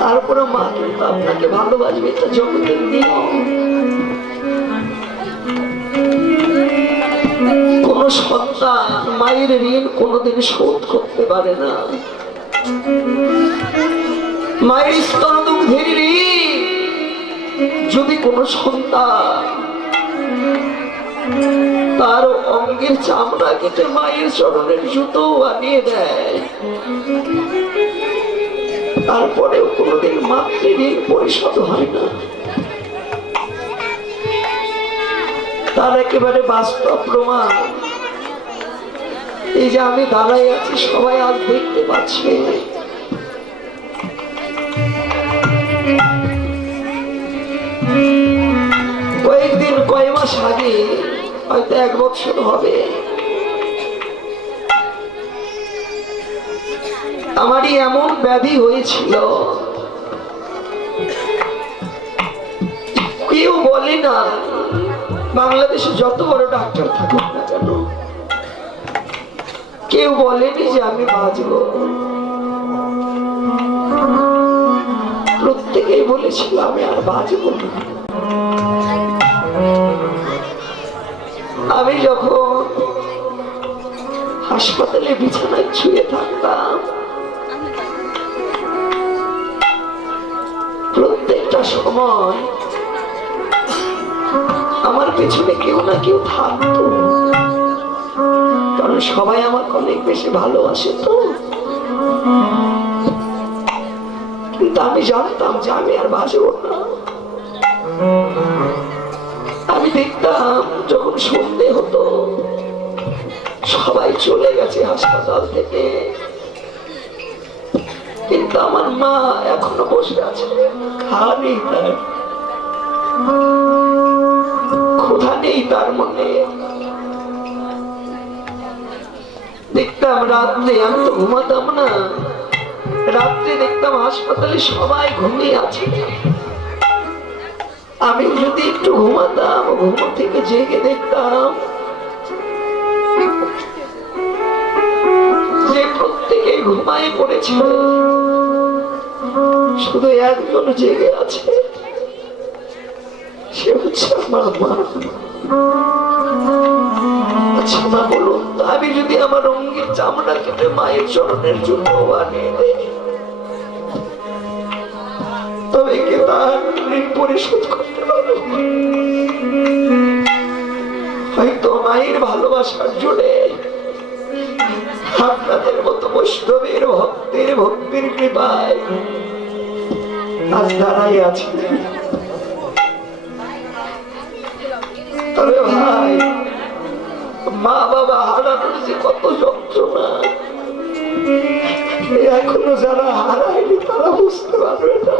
তারপরে মা কিন্তু আপনাকে ভালোবাসবে, এটা জগতের নিয়ম। কোন সন্তান মায়ের ঋণ কোনোদিন শোধ করতে পারে না। মায়ের স্তনদুগ্ধের ঋণ যদি কোন সন্তান তার অঙ্গের চামড়া কেটে মায়ের চরণের জুতো বানিয়ে দেয়, তারপরেও কোনোদিন মাতৃঋণ পরিশোধ হয় না। তার একেবারে বাস্তব প্রমাণ এই যে আমি দাঁড়াই আছি, সবাই আজ দেখতে পাচ্ছে। কয়েকদিন কয়েক মাস আগে, হয়তো 1 বছর হবে, আমারই এমন ব্যাধি হয়েছিল, কেউ বলে না, বাংলাদেশে যত বড় ডাক্তার থাকুক না কেন, কেউ বলেনি যে আমি বাঁচব। প্রত্যেকেই বলেছিল আমি আর বাঁচব না। আমি যখন হাসপাতালে বিছানায় শুয়ে থাকতাম, প্রত্যেকটা সময় আমার পেছনে কেউ না কেউ থাকতো, কারণ সবাই আমাকে অনেক বেশি ভালোবাসে তো। কিন্তু আমি জানতাম যে আমি আর বাঁচব না। আমি দেখতাম যখন সন্ধে হতো সবাই চলে গেছে হাসপাতাল থেকে, কিন্তু আমার মা এখনো বসে আছে, খাওয়া নেই তার, ক্ষুধা নেই তার মনে। দেখতাম রাত্রে, আমি তো ঘুমাতাম না, রাত্রে দেখতাম হাসপাতালে সবাই ঘুমিয়ে আছে, আমি যদি একটু ঘুমাতাম, ঘুম থেকে জেগে দেখতাম যে প্রত্যেকে ঘুমায় পড়েছে, শুধু একজন জেগে আছে, সে হচ্ছে আমার মা। আচ্ছা মা বলুন, আমি যদি আমার অঙ্গের চামড়া কেটে মায়ের চরণের জন্য বানিয়ে দেই, তবে কি তার ঋণ পরিশোধ করতে পারবো? হয়তো মায়ের ভালোবাসার জোরে আপনাদের মতো বৈষ্ণবের ভক্তের ভক্তির কৃপায় আজ দাঁড়াই আছে। তবে ভাই, মা বাবা হারানোর যে কত যন্ত্রণা, এখনো যারা হারায়নি তারা বুঝতে পারবে না।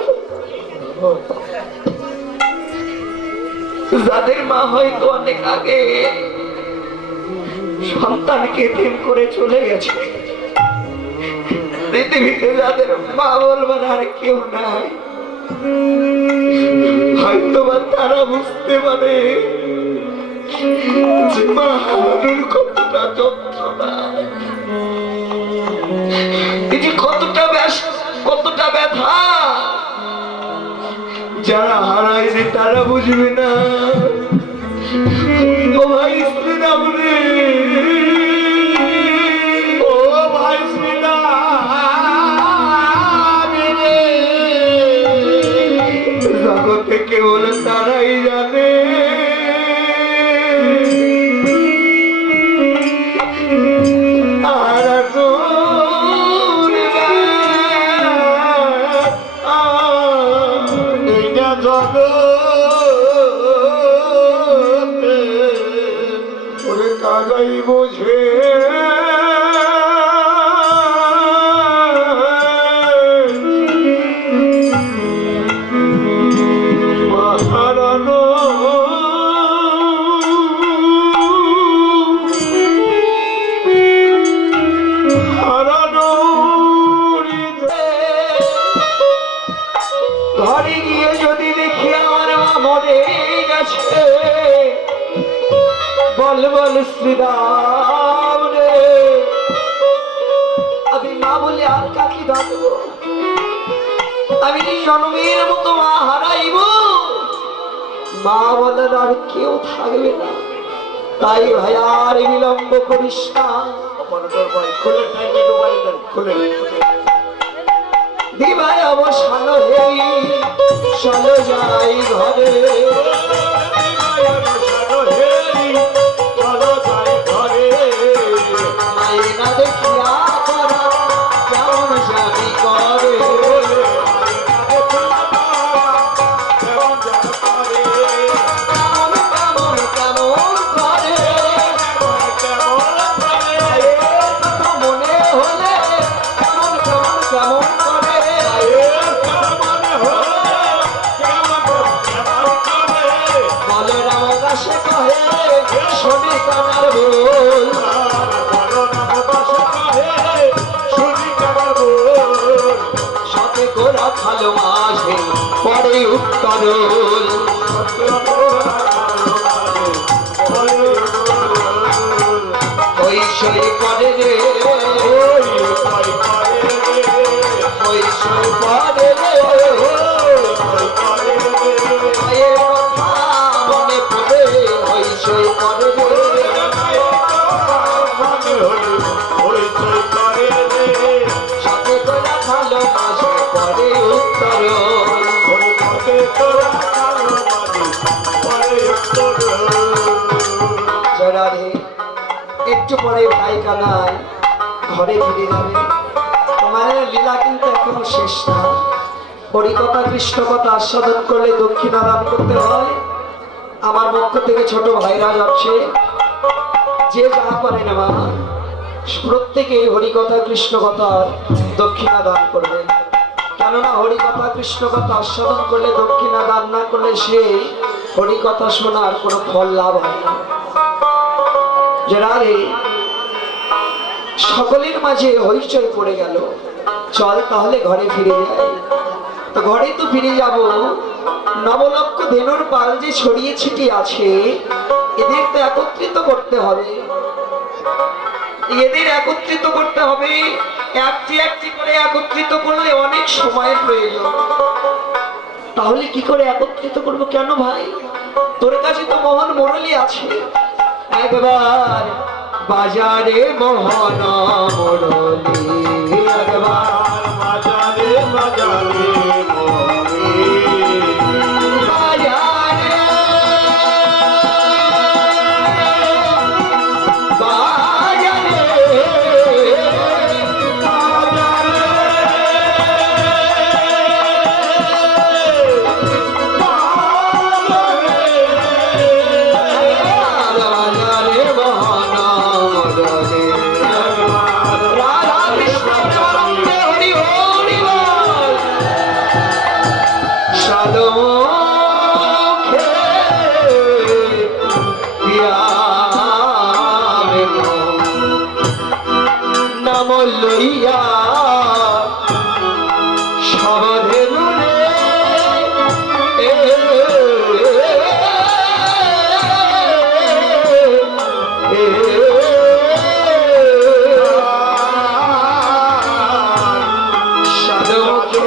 যাদের মা হয়তো অনেক আগে সন্তানকে এতিম করে চলে গেছে, পৃথিবীতে যাদের মা বলবার আর কেউ নাই, হয়তো বা তারা বুঝতে পারে যে মা হারানোর কতটা যন্ত্রণা, কতটা ব্যথা। যারা হারায়নি তারা বুঝবে না। ও ভাই শ্রীরাম রে, ও ভাই শ্রীরাম রে, জগতে কেবল তারাই জানে কাগাই বোঝে মহা বল বল শ্রীরাম রে, আমি মা বলে আর কাকে ডাকবো? আমি জন্মের মতো মা হারাইব, মা বলার আর কেউ থাকবে না। তাই ভাই আর বিলম্ব করিস না। দিবাই অবসান হেই চলো যাই ঘরে, মায়ে না দেখিয়া করা কেমন জানি করে, কেমন কেমন কেমন করে, কথা মনে হলে কেমন কেমন কেমন করে, বলরাম দাসে কহে শোনে কানার বল, সাথে করা ভালো মাঝে পরে উত্তরল, ওই সই করে রে, ওই সই করে রে, মায়ের কথা মনে পড়ে ওই সই করে রে, সাথে করা ভালো মাঝে পরে উত্তরল। জরারে একটু পরে ভাই কানাই ঘরে ফিরে যাবে। তোমার লীলা কিন্তু এখনো শেষ না। হরিকথা কৃষ্ণ কথা আস্বাদন করলে দক্ষিণা দান করতে হয়। আমার পক্ষ থেকে ছোট ভাইরা যাচ্ছে, যে যা করে না মা প্রত্যেকে হরিকথা কৃষ্ণ কথার দক্ষিণা দান করবে। কেননা হরিকথা কৃষ্ণ কথা আস্বাদন করলে দক্ষিণা দান না করলে সেই হরিকথা শোনার কোনো ফল লাভ হয় না। যারা সকলের মাঝে হইচই পড়ে গেল, চল তাহলে ঘরে ফিরে যাই। তো ঘরে তো ফিরে যাব, নবলক্ষ ধেনুর পাল যে ছড়িয়ে ছিটিয়ে আছে এদের তো একত্রিত করতে হবে, এদের একত্রিত করতে হবে। একটি একটি করে একত্রিত করলে অনেক সময়ের প্রয়োজন। তাহলে কি করে একত্রিত করব? কেন ভাই, তোর কাছে তো মোহন মুরলী আছে, একবার বাজারে মোহন মুরলী, একবার বাজারে নাম লইয়া সবধেনু রে, সাধকে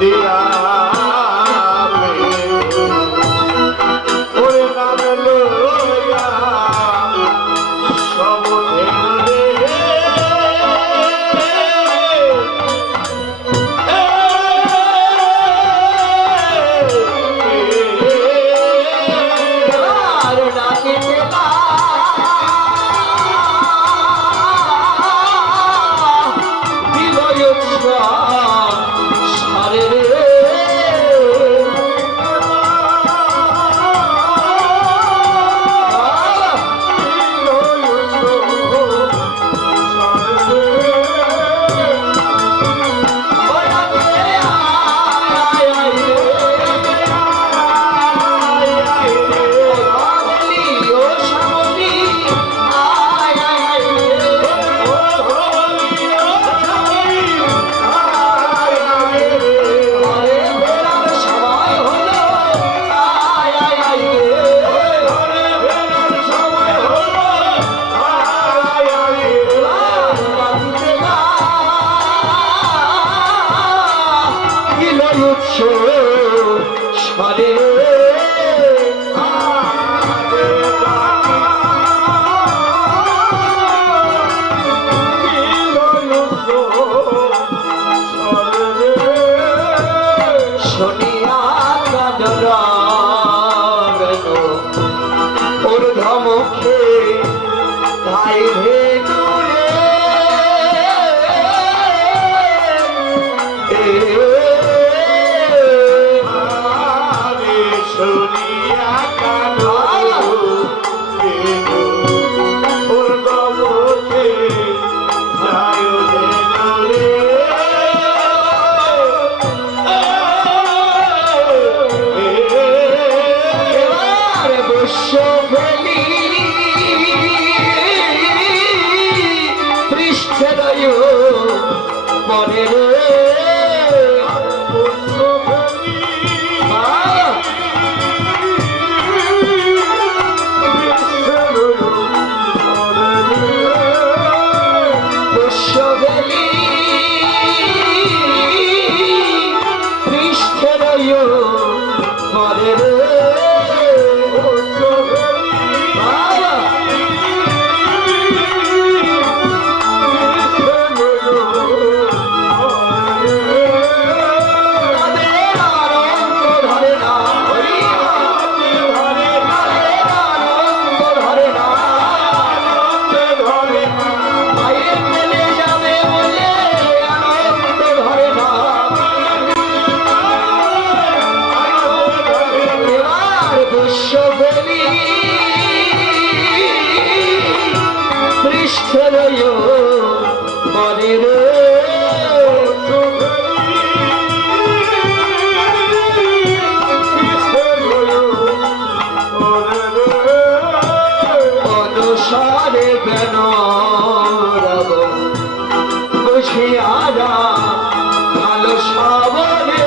দিয়া ওরে নাম লইয়া হরে শুনিয়া কাঁদর ওর ধমকে ধাই ভেনু মনে পুষ্যবেলি পৃষ্ঠের মনে অনুসারে কেন রব বুঝিয়ারা ভালো সবরে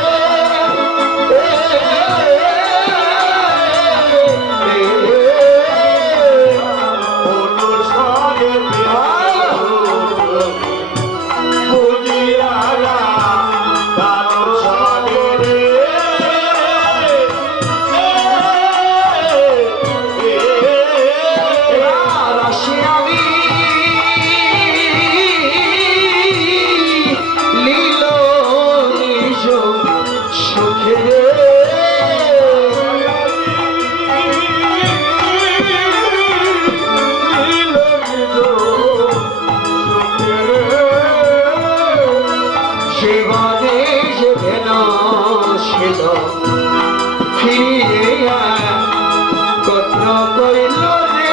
জীবনে যে ভেন ছিল ফিরিয়ে কত্র কইল রে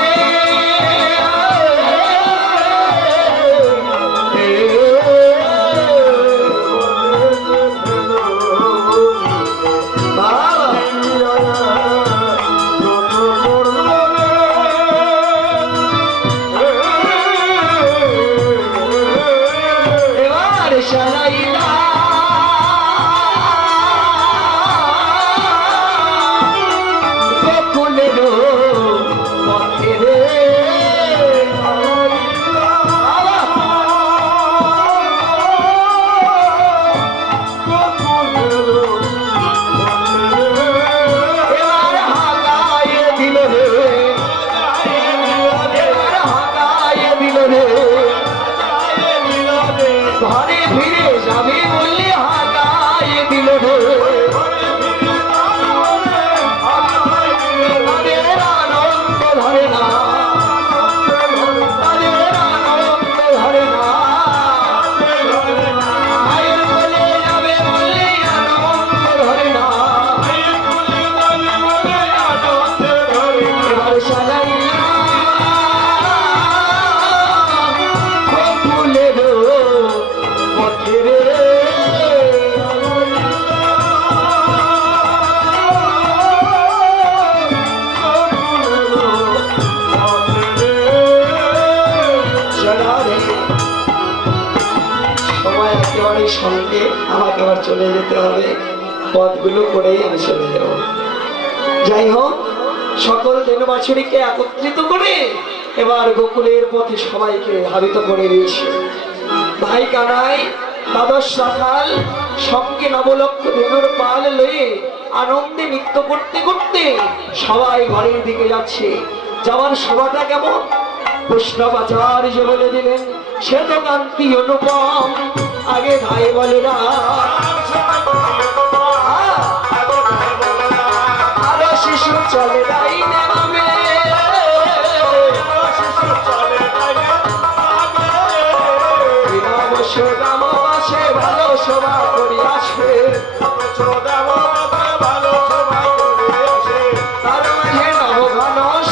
এবার শালাইলা ঘরে ফিরে যাবে বললে হাতায় দিল তাদের আনন্দ ধরে না তাদের আনন্দ ধরে না মায়ের বলে যাবে বললে আনন্দ ধরে না এবার সাজাইলা ফুলের সময় একেবারে সঙ্গে আমাকে আবার চলে যেতে হবে পথগুলো করেই আমি চলে যাব যাই হোক সকল দেন বাছুরিকে একত্রিত করে এবার গোকুলের পথে সবাইকে ধাবিত করে দিয়েছে ভাই কানাই দ্বাদশ রাখাল সঙ্গে নবলক্ষ ধনুর পাল লয়ে আনন্দে নৃত্য করতে করতে সবাই ঘরের দিকে যাচ্ছে। যাওয়ার সভাটা কেমন? কৃষ্ণাচার্য বলে দিলেন, সে তো কান্তি অনুপম। আগে ভাই বলে না, আরো শিশু চলে যাই নামে, রাম বাসে ভালো সভা করিয়াছে, তার মাঝে নবঘনস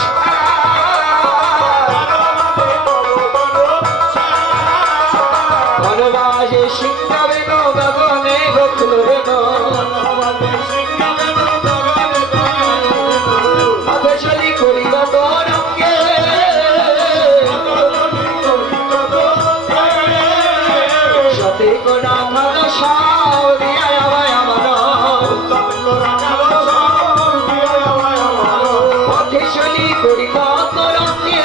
বনবাসে সিংহাবেন গগনে গোকুল বেন, পথে চলি করিল তোর অঙ্গে, সতে কোনা ভালো সাউরিয়া আমায় আমার, পথে চলি করিল তোর অঙ্গে,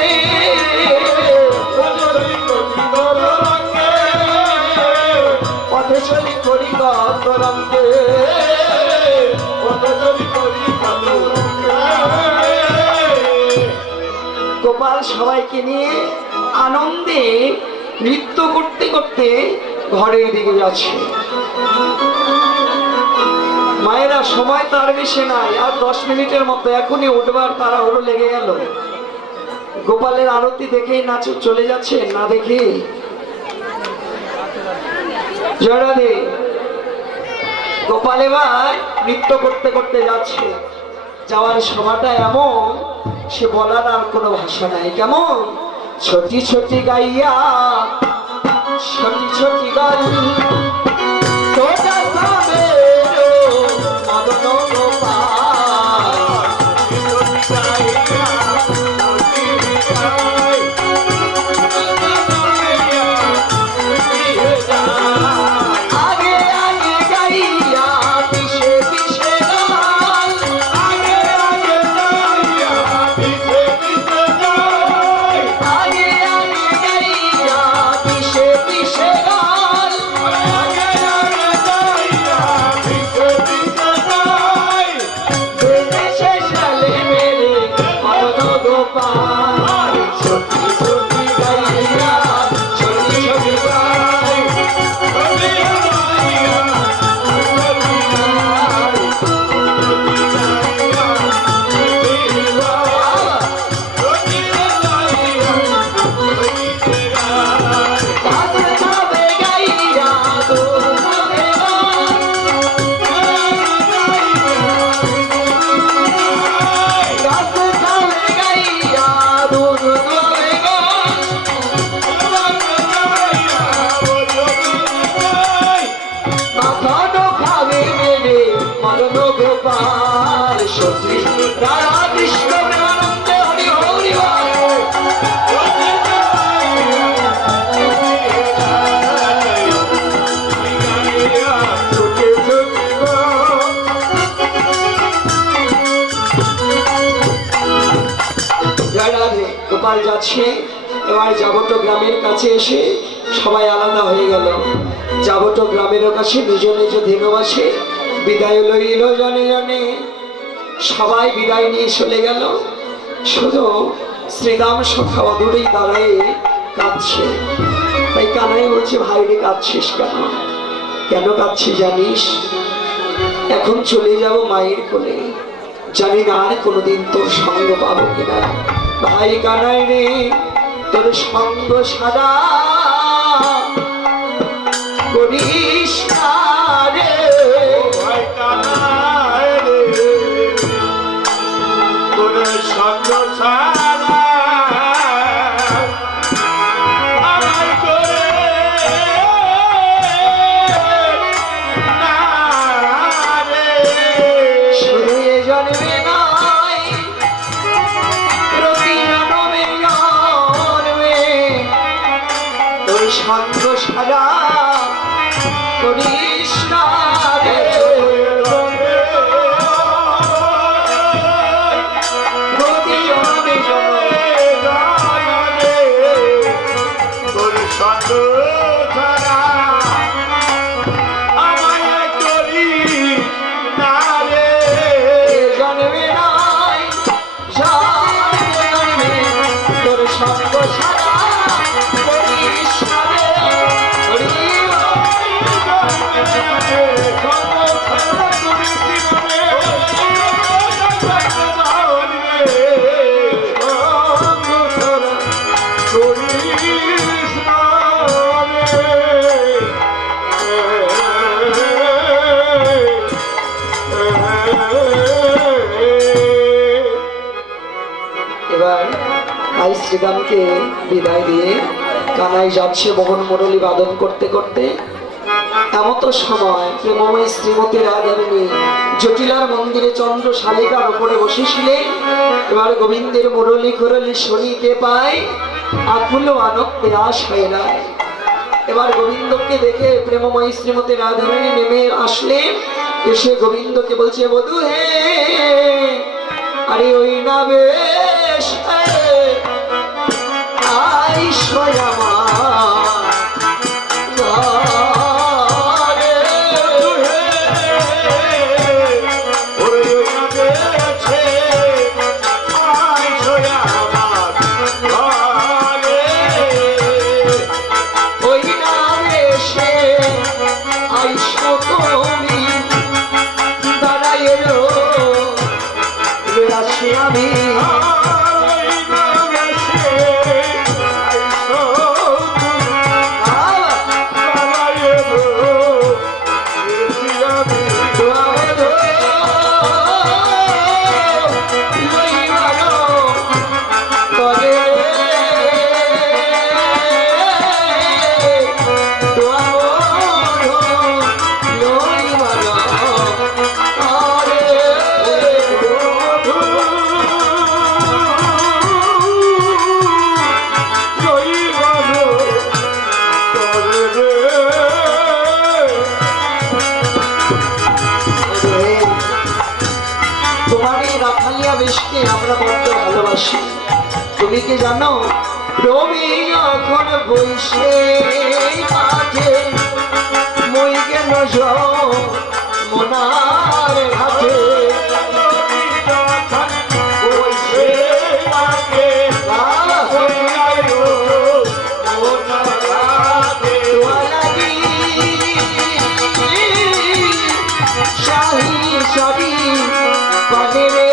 পথে চলি করিল তোর অঙ্গে। গোপাল সবাইকে নিয়ে আনন্দে নৃত্য করতে করতে ঘরের দিকে যাচ্ছে। মায়েরা সময় তার বেশি নাই, আর 10 মিনিটের মতো, এখনই উঠবার তাড়াহুড়ো লেগে গেল। গোপালের আরতি দেখেই নাচ চলে যাচ্ছে না দেখে। জয়রাধে। গোপাল এবার নৃত্য করতে করতে যাচ্ছে। যাওয়ার সময়টা এমন, সে বলার আর কোনো ভাষা নাই। কেমন? ছোটি ছোটি গাইয়া, ছোটি ছোটি গাই, তোরা যাবে মদন গোপাল, আগে আগে গাইয়া পিছে পিছে গান, আগে আগে গাইয়া পিছে পিছে গান, বেড়েছে সালে মেরে মদন গোপাল, ছোটি ছোটি গাইয়া ছোটি ছোটি গাই, গাছে খাবে গাইয়া দোল খাবে গান, গাছে খাবে গাইয়া দোল খাবে গান, মাখনও খাবে মেরে মদন গোপাল, সত্যি রাধা কৃষ্ণ প্রেমানন্দে হরি হরি বল। জয়রাধে। গোপাল যাচ্ছে। এবার যাবট গ্রামের কাছে এসে সবাই আলাদা হয়ে গেল। যাবট গ্রামের কাছে নিজ নিজ ধেনুবাসে বিদায় লইল জনে জনে। সবাই বিদায় নিয়ে চলে গেল। শুধু শ্রীরাম সখা অদূরেই দাঁড়ায় কাঁদছে। তাই কানাই বলছে, ভাই রে কাঁদছিস কেন? কেন কাঁদছিস জানিস? এখন চলে যাব মায়ের কোলে, জানি না আর কোনোদিন তোর সঙ্গ পাবো কিনা। ভাই কানাই রে, তোর সঙ্গ সারা করিস না রে, সঙ্গ ছাড়া আমার করে না রে। শুধু এ জন্মে নয়, প্রতি জন্মে জন্মে তোর সঙ্গ সারা করিস না রে। প্রতি জন্মে জন্মে তোর সঙ্গ ছাড়া আমায় করি না রে। এবার ভাই শ্রীরামকে বিদায় দিয়ে কানাই যাচ্ছে মোহন মুরলী বাদন করতে করতে। এমত সময় প্রেমময় শ্রীমতী রাধারানী জটিলার মন্দিরে চন্দ্র শালিকার উপরে বসেছিলেন। এবার গোবিন্দের মুরলী খুরলি শুনিতে পায়, আকুল আনন্দে আশ হয়ে যায়। এবার গোবিন্দকে দেখে প্রেমময় শ্রীমতী রাধারানী নেমে আসলেন। এসে গোবিন্দকে বলছে, বধূ হে, আরে ওই না বেশ আইসয় আমার ঘরে। ওই না বেশে আইসো তুমি দাঁড়ায় আছি আমি। আমরা বড্ড ভালোবাসি। তুমি কি জানো, রবি যখন বইসে মাঠে মই কেন মনার ঘাটে বইসে মাঠে শাহী সবই পাবে রে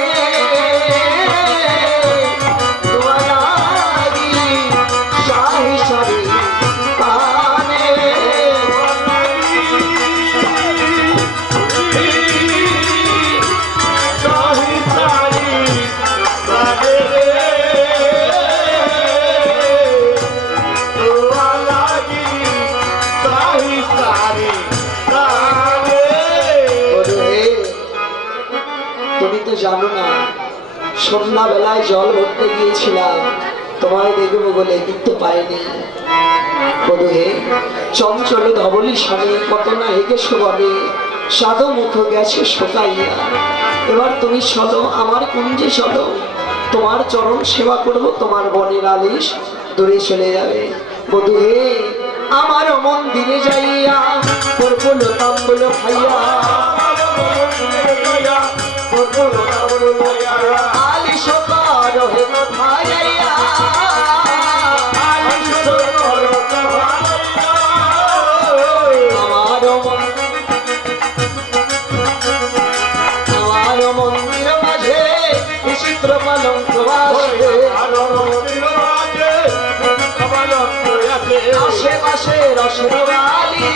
জানো না, সন্ধ্যাবেলায় জল ভরতে গিয়েছিলাম তোমায় দেখবো বলে, কিন্তু পাইনি। বধূ হে, চঞ্চল ধবলি স্বামী কত না হেগে শোভাবে সাধু মুখ গেছে শোকাইয়া। এবার তুমি চলো আমার কুঞ্জে চলো, তোমার চরণ সেবা করব, তোমার বনের আলিশ দূরে চলে যাবে। বধূ হে, আমার মন্দিরে যাইয়া করবো লতাম্বুল খাইয়া আলিশ কর হে ভাইয়া আমার মন্দির মাঝে চিত্র পালঙ্ক আশেপাশে রসের বালি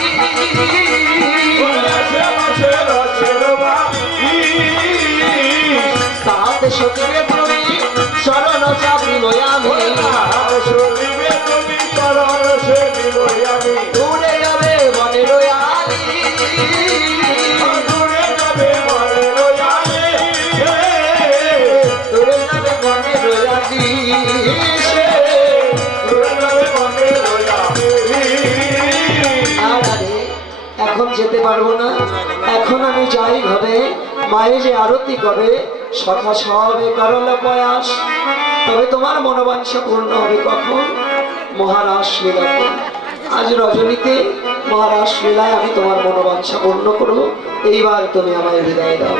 তাহাতে সতীরে তুমি শরণ চাপিল আমি দূরে যাবে বনের আলি দূরে যাবে বনের আলি এখন যেতে পারবো না, এখন আমি যাই ঘরে। মায়ে যে আরতি করে সখা সবে করল প্রয়াস, তবে তোমার মনোবাঞ্ছা পূর্ণ হবে কখন? মহারাস লীলাতে। আজ রজনীতে মহারাস লীলায় আমি তোমার মনোবাঞ্ছা পূর্ণ করবো, এইবার তুমি আমায় বিদায় দাও।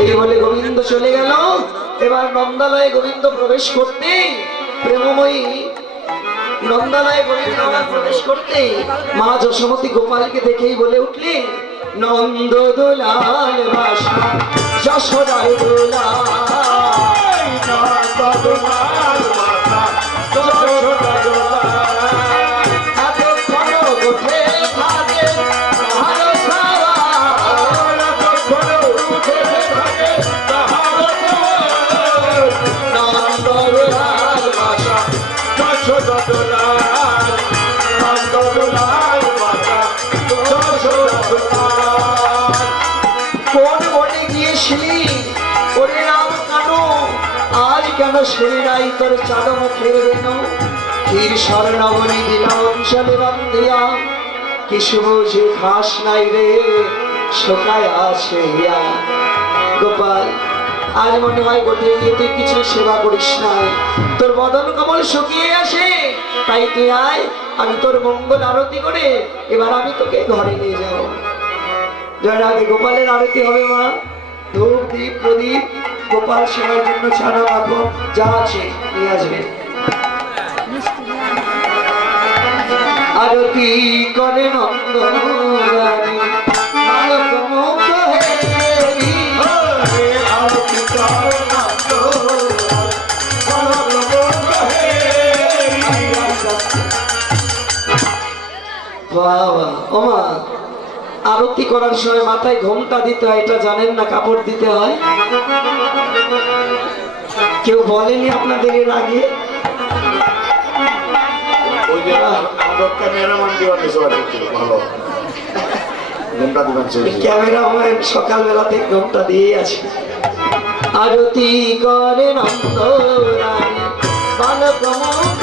এই বলে গোবিন্দ চলে গেল। এবার নন্দালয়ে গোবিন্দ প্রবেশ করতে, প্রেমময়ী নন্দালয়ে গোবিন্দ প্রবেশ করতে মা যশোমতী গোপালকে দেখেই বলে উঠলেন, নন্দ দোলাল বাসা যশোদার দোলাল, এতক্ষণ উঠে থাকে ভালো সারা, এতক্ষণ উঠে থাকে ওরে রাম কানো আজ কেন শুনি নাই তোর চাঁদ মুখের বেনো ক্ষীর স্বর্ণবনী দিলাম অঞ্চলে বান্ধিয়া কিছু বুঝে খাস নাই রে শোকায় আছে ইয়া। গোপাল আজ মনে হয় গোটে গিয়ে তুই কিছু সেবা করিস নাই, তোর বদন কমল শুকিয়ে আসে, তাই তুই আয়, আমি তোর মঙ্গল আরতি করে এবার আমি তোকে ঘরে নিয়ে যাবো। যার আগে গোপালের আরতি হবে মা, ধূপ দীপ প্রদীপ গোপাল সেবার জন্য ছাড়া পাবো যা আছে নিয়ে আসবে। আরতি করে নন্দরানী নায়ক মুখ হেরি, আরতি করে বাবা ওমা আরতি করার সময় মাথায় ঘোমটা দিতে হয়, এটা জানেন না? কাপড় দিতে হয়, কেউ বলেনি আপনাদের এর আগে? ওই যে আমরা ক্যামেরাম্যান দিয়ে ভালো ঘন্টা দোকান চলছে। ক্যামেরাম্যান সকালবেলাতে ঘোমটা দিয়ে আছে। আরতি করে নন্দরানী বালক মুখ